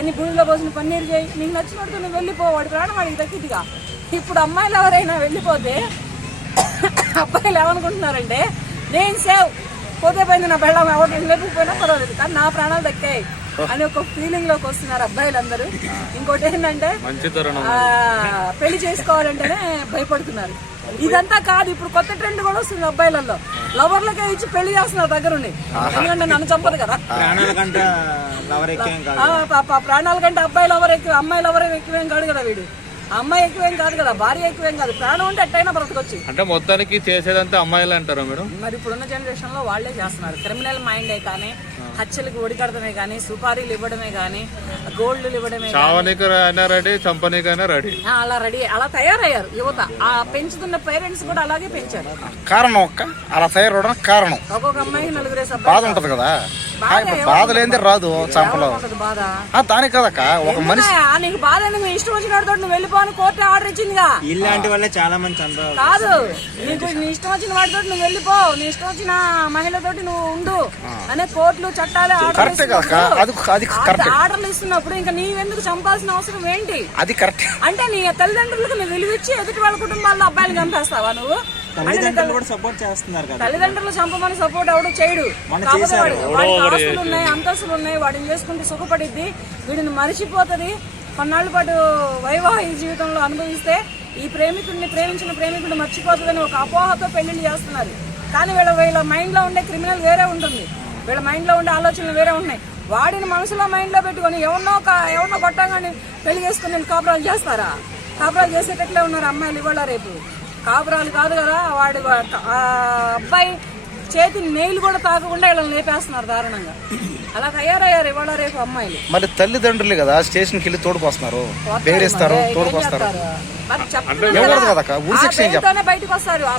ఎన్ని గుడిలో పోసిన పన్నీరు చేయి. నీకు నచ్చినట్టు నువ్వు వెళ్ళిపో వాడి ప్రాణం వాడికి దక్కిదిగా ఇప్పుడు అమ్మాయిలు ఎవరైనా వెళ్ళిపోతే అబ్బాయిలు ఏమనుకుంటున్నారంటే నేను సేవ్. పోతే పోయింది నా బెళ్ళం ఎవరు లేకపోయినా పర్వాలేదు కానీ నా ప్రాణాలు దక్కాయి. అని ఒక ఫీలింగ్లోకి వస్తున్నారు అబ్బాయిలందరూ ఇంకోటి ఏంటంటే పెళ్ళి చేసుకోవాలంటేనే భయపడుతున్నారు. ఇదంతా కాదు ఇప్పుడు కొత్త ట్రెండ్ కూడా వస్తుంది అబ్బాయిలలో. లవర్లకే ఇచ్చి పెళ్ళి చేస్తున్నారు దగ్గరుండి. ఎందుకంటే నన్ను చంపదు కదా. ప్రాణాల కంటే లవర్ ఎక్కేం కాదు. ఆ, పా- పా- ప్రాణాల కంటే అబ్బాయిలు ఎవరు ఎక్కువ అమ్మాయిలు ఎవరు ఎక్కువేం కాదు కదా వీడు. అమ్మాయి ఎక్కువేం కాదు కదా భార్య ఎక్కువేం కాదు. ప్రాణం ఉంటే ఎట్టయినా బ్రతకొచ్చు. అంటే మొత్తానికి చేసేదంతా అమ్మాయిలు అంటారా మేడం? మరి ఇప్పుడున్న జనరేషన్లో వాళ్ళే చేస్తున్నారు. క్రిమినల్ మైండే కానీ హత్యలకు ఒడికడమే కానీ సుపారీలు ఇవ్వడమే కానీ గోల్డ్లు ఇవ్వడమే కానీ. చావనీకి అయినా రెడీ చంపనీకైనా రెడీ. ఆ, అలా రెడీ అలా తయారయ్యారు యువత. ఆ పెంచుతున్న పేరెంట్స్ కూడా అలాగే పెంచారు. కారణం ఒక్క అలా తయారవడానికి కారణం. ఒక్కొక్క అమ్మాయికి నలుగురేసి బాధ ఉంటది కదా. బాధ లేనిదే రాదు చంపలో. దానికి కదక్క. ఒక మనిషి? నీకు బాధ ఎందుకు? నీ ఇష్టం వచ్చిన వాడితో నువ్వు వెళ్ళిపో అని కోర్టు ఆర్డర్ ఇచ్చిందిగా. ఇలాంటి వల్లే చాలా మంది చంద్రబాబు కాదు. నీకు నీ ఇష్టం వచ్చిన వాడితో నువ్వు వెళ్ళిపో. నీ ఇష్టం వచ్చిన మహిళతోటి నువ్వు ఉండు అనే కోర్టులు చట్టాలు కరెక్టే కదా అక్క. అది అది కరెక్ట్ ఆర్డర్లు ఇస్తున్నప్పుడు ఇంకా నీవెందుకు చంపాల్సిన అవసరం ఏంటి? అది కరెక్ట్ అంటే నీ తల్లిదండ్రులకు నువ్వు విలువిచ్చి ఎదుటి వాళ్ళ కుటుంబాల్లో అబ్బాయిలు చంపేస్తావా నువ్వు? తల్లిదండ్రులు కూడా సపోర్ట్ చేస్తున్నారు కదా. తల్లిదండ్రులు చంపమని సపోర్ట్ ఎవడు చేయడు. మొన్న కాకపోతే చేశారు. వాడి- వాడికి ఆస్తులు ఉన్నాయి అంతస్తులు ఉన్నాయి వాడిని చేసుకుంటే సుఖపడిద్ది. వీడిని మరిచిపోతుంది. కొన్నాళ్ళ పాటు వైవాహిక జీవితంలో అనుభవిస్తే ఈ ప్రేమికుడిని ప్రేమించిన ప్రేమికుడు మర్చిపోతుందని ఒక అపోహతో పెళ్ళిళ్ళు చేస్తున్నారు. కానీ వీళ్ళ వీళ్ళ మైండ్లో ఉండే క్రిమినల్ వేరే ఉంటుంది. వీళ్ళ మైండ్లో ఉండే ఆలోచనలు వేరే ఉన్నాయి. వాడిని మనసులో మైండ్లో పెట్టుకొని ఎవరినో ఒక- ఎవరినో కొట్టంగానే పెళ్ళి చేసుకుని కాపురాలు చేస్తారా? కాపురాలు చేసేటట్లే ఉన్నారు అమ్మాయిలు ఇవాళ రేపు. కాపురాలు కాదు కదా వాడి వా- అబ్బాయి చేతి నెయిల్ కూడా తాకకుండా వీళ్ళని లేపేస్తున్నారు దారుణంగా. అలా తయారయ్యారు ఇవాళ రేపు అమ్మాయిలు. మళ్ళీ తల్లిదండ్రులు కదా స్టేషన్కి వెళ్ళి తోడుకొస్తున్నారు. బేరేస్తారు మరి తోడుకొస్తారు? మరి ఇవ్వకూడదు కదా, శిక్ష ఏం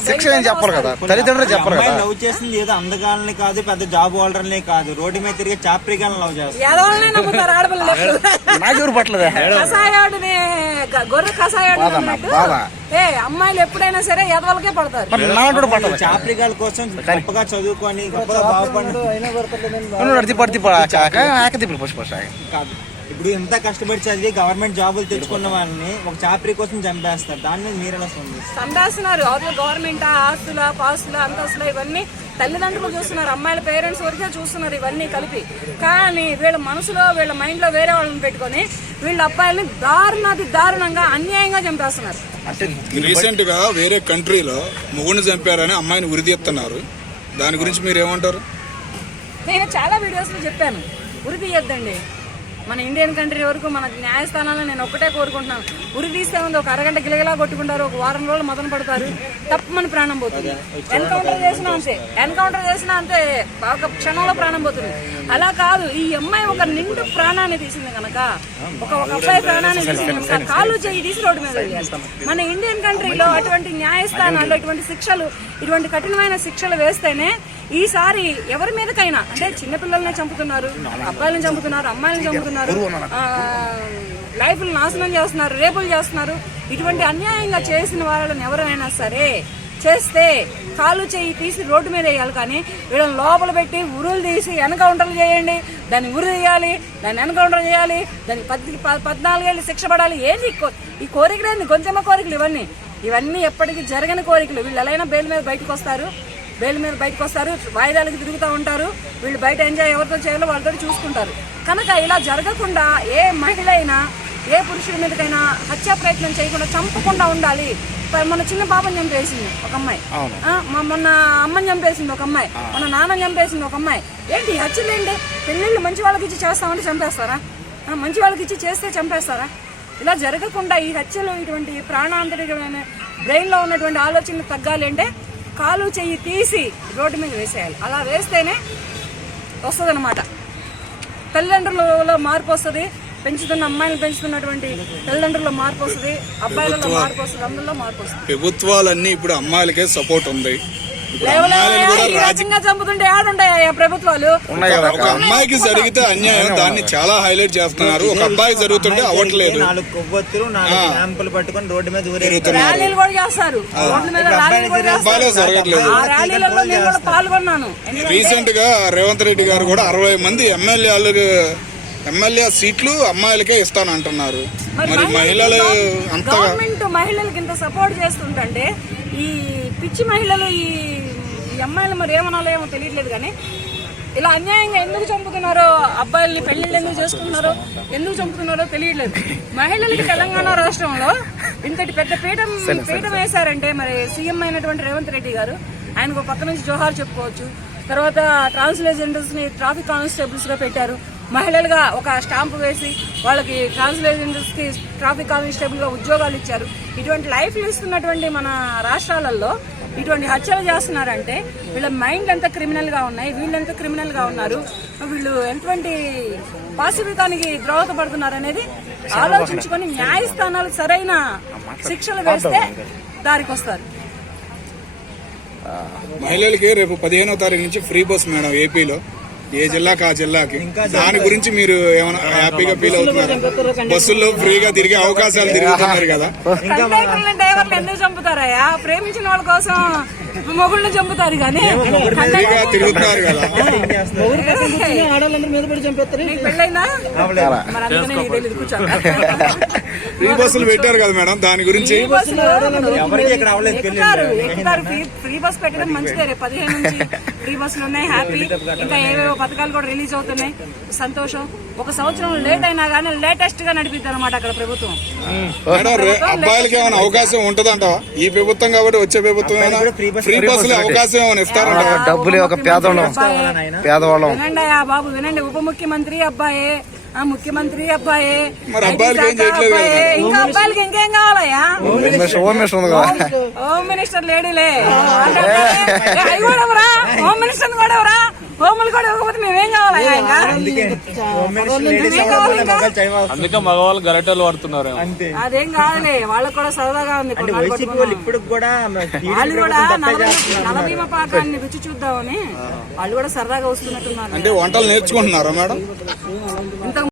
శిక్ష ఏం కదా. తల్లిదండ్రులు కదా? లవ్ చేసింది ఏదో అందగాళ్ళని కాదు పెద్ద జాబ్ హోల్డర్ని కాదు. రోడ్డు మీద తిరిగే లవ్ చేస్తారు. నాకెవరు పట్టలేదే? గొర్రె. ఏ అమ్మాయిలు ఎప్పుడైనా సరే ఎదవలకే పడతారు. మరి చాప్రిగాల కోసం గొప్పగా చదువుకొని గొప్పగా బాగుపడి పడితే కాదు. ఇప్పుడు ఇంత కష్టపడి చదివి గవర్నమెంట్ జాబులు తెచ్చుకున్న వాళ్ళని ఒక చాపరి కోసం చంపేస్తారు. దాని మీద మీరు ఎలా అవతల గవర్నమెంట్ ఆస్తుల పాస్తుల అంతస్తుల ఇవన్నీ తల్లిదండ్రులు చూస్తున్నారు. అమ్మాయిల పేరెంట్స్ వరకే చూస్తున్నారు ఇవన్నీ కలిపి. కానీ వీళ్ళ మనసులో వీళ్ళ మైండ్లో వేరే వాళ్ళని పెట్టుకొని వీళ్ళ అబ్బాయిల్ని దారుణాది దారుణంగా అన్యాయంగా చంపేస్తున్నారు. అంటే రీసెంట్గా వేరే కంట్రీలో మొగుడిని చంపారని అమ్మాయిని ఉరిదీస్తున్నారు దాని గురించి మీరు ఏమంటారు నేను చాలా వీడియోస్లో చెప్పాను. ఉరి తీయొద్దండి మన ఇండియన్ కంట్రీ వరకు మన న్యాయస్థానాల్లో నేను ఒక్కటే కోరుకుంటున్నాను. ఉరి తీస్తే ఉంది ఒక అరగంట గిలగిలా కొట్టుకుంటారు ఒక వారం రోజులు మదన పడతారు తప్పమని ప్రాణం పోతుంది. ఎన్కౌంటర్ చేసినా అంతే. ఎన్కౌంటర్ చేసినా అంతే ఒక క్షణంలో ప్రాణం పోతుంది. అలా కాదు ఈ అమ్మాయి ఒక నిండు ప్రాణాన్ని తీసింది కనుక ఒక ఒక అబ్బాయి ప్రాణాన్ని తీసింది కనుక కాలు చేయి తీసి రోడ్డు మీద. మన ఇండియన్ కంట్రీలో అటువంటి న్యాయస్థానాలు ఇటువంటి శిక్షలు ఇటువంటి కఠినమైన శిక్షలు వేస్తేనే ఈసారి ఎవరి మీదకైనా అంటే చిన్నపిల్లల్ని చంపుతున్నారు అబ్బాయిలను చంపుతున్నారు అమ్మాయిలను చంపుతున్నారు లైఫ్లు నాశనం చేస్తున్నారు రేపులు చేస్తున్నారు. ఇటువంటి అన్యాయంగా చేసిన వాళ్ళని ఎవరైనా సరే చేస్తే కాలు చేయి తీసి రోడ్డు మీద వేయాలి కానీ వీళ్ళని లోపల పెట్టి ఉరులు తీసి ఎన్కౌంటర్లు చేయండి. దాన్ని ఉరి తీయాలి దాన్ని ఎన్కౌంటర్ చేయాలి దాన్ని పద్ది ప- పద్నాలుగేళ్ళు శిక్ష పడాలి. ఏంది ఈ కో- ఈ కోరికలు కొంచెమ కోరికలు ఇవన్నీ. ఇవన్నీ ఎప్పటికీ జరగని కోరికలు. వీళ్ళు ఎలా బెయిల్ మీద బయటకు వస్తారు. బెయిల్ మీద బయటకు వస్తారు వాయిదాలకు తిరుగుతూ ఉంటారు. వీళ్ళు బయట ఎంజాయ్ ఎవరితో చేయాలో వాళ్ళతో చూసుకుంటారు. కనుక ఇలా జరగకుండా ఏ మహిళ అయినా ఏ పురుషుడి మీదకైనా హత్యా ప్రయత్నం చేయకుండా చంపకుండా ఉండాలి. మొన్న చిన్న పాపని చంపేసింది ఒక అమ్మాయి. మ- మొన్న అమ్మని చంపేసింది ఒక అమ్మాయి. మొన్న నాన్నని చంపేసింది ఒక అమ్మాయి. ఏంటి హత్యలు ఏంటి? పెళ్ళిళ్ళు మంచి వాళ్ళకి ఇచ్చి చేస్తామంటే చంపేస్తారా? మంచి వాళ్ళకి ఇచ్చి చేస్తే చంపేస్తారా? ఇలా జరగకుండా ఈ హత్యలు ఇటువంటి ప్రాణాంతరికమైన బ్రెయిన్లో ఉన్నటువంటి ఆలోచనలు తగ్గాలి అంటే కాలు చెయ్యి తీసి రోడ్డు మీద వేసేయాలి. అలా వేస్తేనే వస్తుంది అనమాట తల్లిదండ్రులలో మార్పు వస్తుంది. పెంచుతున్న అమ్మాయిలు పెంచుతున్నటువంటి తల్లిదండ్రుల్లో మార్పు వస్తుంది. అబ్బాయిలలో మార్పు వస్తుంది. అందులో మార్పు వస్తుంది. ప్రభుత్వాలన్నీ ఇప్పుడు అమ్మాయిలకే సపోర్ట్ ఉంది. చంపుతుంటే ఆడుంటాయా ప్రభుత్వాలు? ఒక అమ్మాయికి జరిగితే అన్యాయం దాన్ని చాలా హైలైట్ చేస్తున్నారు. ఒక అబ్బాయి జరుగుతుంటే అవ్వట్లేదు. నాలుగు కొవ్వొత్తులు నాలుగు ల్యాంపులు పట్టుకొని రోడ్డు మీద ఊరే ర్యాలీలు కూడా చేస్తారు. రోడ్ల మీద ర్యాలీలు కూడా అబ్బాయిలే చేస్తారు జరగట్లేదు. ఆ ర్యాలీలలో నేను కూడా పాల్గొన్నాను. ఎందుకంటే రీసెంట్గా రేవంత్ రెడ్డి గారు కూడా అరవై మంది ఎమ్మెల్యేలు ఎమ్మెల్యే సీట్లు అమ్మాయిలకే ఇస్తాను అంటున్నారు మరి మహిళలు అంతగా గవర్నమెంట్ మహిళలకి ఇంత సపోర్ట్ చేస్తుంటే ఈ పిచ్చి మహిళలు ఈ అమ్మాయిలు మరి ఏమనాలో ఏమో తెలియట్లేదు కానీ ఇలా అన్యాయంగా ఎందుకు చంపుతున్నారో అబ్బాయిల్ని పెళ్ళిళ్ళు ఎందుకు చేసుకుంటున్నారో ఎందుకు చంపుతున్నారో తెలియట్లేదు. మహిళలకి తెలంగాణ రాష్ట్రంలో ఇంతటి పెద్ద పీఠం పీఠం వేశారంటే మరి సీఎం అయినటువంటి రేవంత్ రెడ్డి గారు ఆయనకు ఒక పక్క నుంచి జోహార్ చెప్పుకోవచ్చు. తర్వాత ట్రాన్స్లేజెండర్స్ని ట్రాఫిక్ కానిస్టేబుల్స్గా పెట్టారు. మహిళలుగా ఒక స్టాంపు వేసి వాళ్ళకి ట్రాన్స్లేషన్స్కి ట్రాఫిక్ కానిస్టేబుల్గా ఉద్యోగాలు ఇచ్చారు. ఇటువంటి లైఫ్లు ఇస్తున్నటువంటి మన రాష్ట్రాలలో ఇటువంటి హత్యలు చేస్తున్నారంటే వీళ్ళ మైండ్ ఎంత క్రిమినల్గా ఉన్నాయి. వీళ్ళు ఎంత క్రిమినల్గా ఉన్నారు. వీళ్ళు ఎటువంటి పాశవికానికి ద్రోహపడుతున్నారు అనేది ఆలోచించుకొని న్యాయస్థానాలు సరైన శిక్షలు వేస్తే దారికి వస్తారు మహిళలకి రేపు పదిహేనో తారీఖు నుంచి ఫ్రీ బస్ మేడం ఏపీలో ఏ జిల్లాకి ఆ జిల్లాకి. దాని గురించి మీరు ఏమైనా హ్యాపీగా ఫీల్ అవుతున్నారు? బస్సుల్లో ఫ్రీగా తిరిగే అవకాశాలు తిరుగుతున్నారు కదా. ఎందుకు చంపుతారయ్యా? ప్రేమించిన వాళ్ళ కోసం మొగుళ్ళని చంపుతారు కానీ ఫ్రీగా తిరుగుతున్నారు కదా. ఫ్రీ బస్సులు పెట్టారు కదా మేడం దాని గురించి? ఫ్రీ బస్ పెట్టడం మంచిదే పదిహేను నుంచి ఫ్రీ బస్సులు ఉన్నాయి హ్యాపీ. ఇంకా ఏవేవో పథకాలు కూడా రిలీజ్ అవుతున్నాయి. సంతోషం. ఒక సంవత్సరం లేట్ అయినా కానీ లేటెస్ట్గా నడిపిద్ది అనమాట అక్కడ ప్రభుత్వం. అబ్బాయిలకి ఏమైనా అవకాశం ఉంటదంటావా ఈ ప్రభుత్వం కాబట్టి వచ్చే ప్రభుత్వం ఫ్రీ బస్సులు అవకాశం ఇస్తారంట? డబ్బులు ఒక పేదవాళ్ళం. పేదవాళ్ళం. వినండి ఆ బాబు వినండి. ఉప ముఖ్యమంత్రి అబ్బాయే ఆ ముఖ్యమంత్రి అబ్బాయే. ఇంకా అబ్బాయిలకి ఇంకేం కావాలయ్యా? హోమ్ మినిస్టర్ లేడీలే. అవి కూడా ఎవరా? హోమ్ మినిస్టర్ కూడా ఎవరా? హోములు కూడా ఇవ్వకపోతే మేమేం కావాలి. అందుకే. మగవాళ్ళు గరటలు పడుతున్నారు అంతే. అదేం కాదులే వాళ్ళకి కూడా సరదాగా ఉంది. ఇప్పుడు కూడా వాళ్ళు కూడా నలభీమ పాకాన్ని రుచి చూద్దామని వాళ్ళు కూడా సరదాగా వస్తున్నట్టున్నారు. అంటే వంటలు నేర్చుకుంటున్నారా మేడం?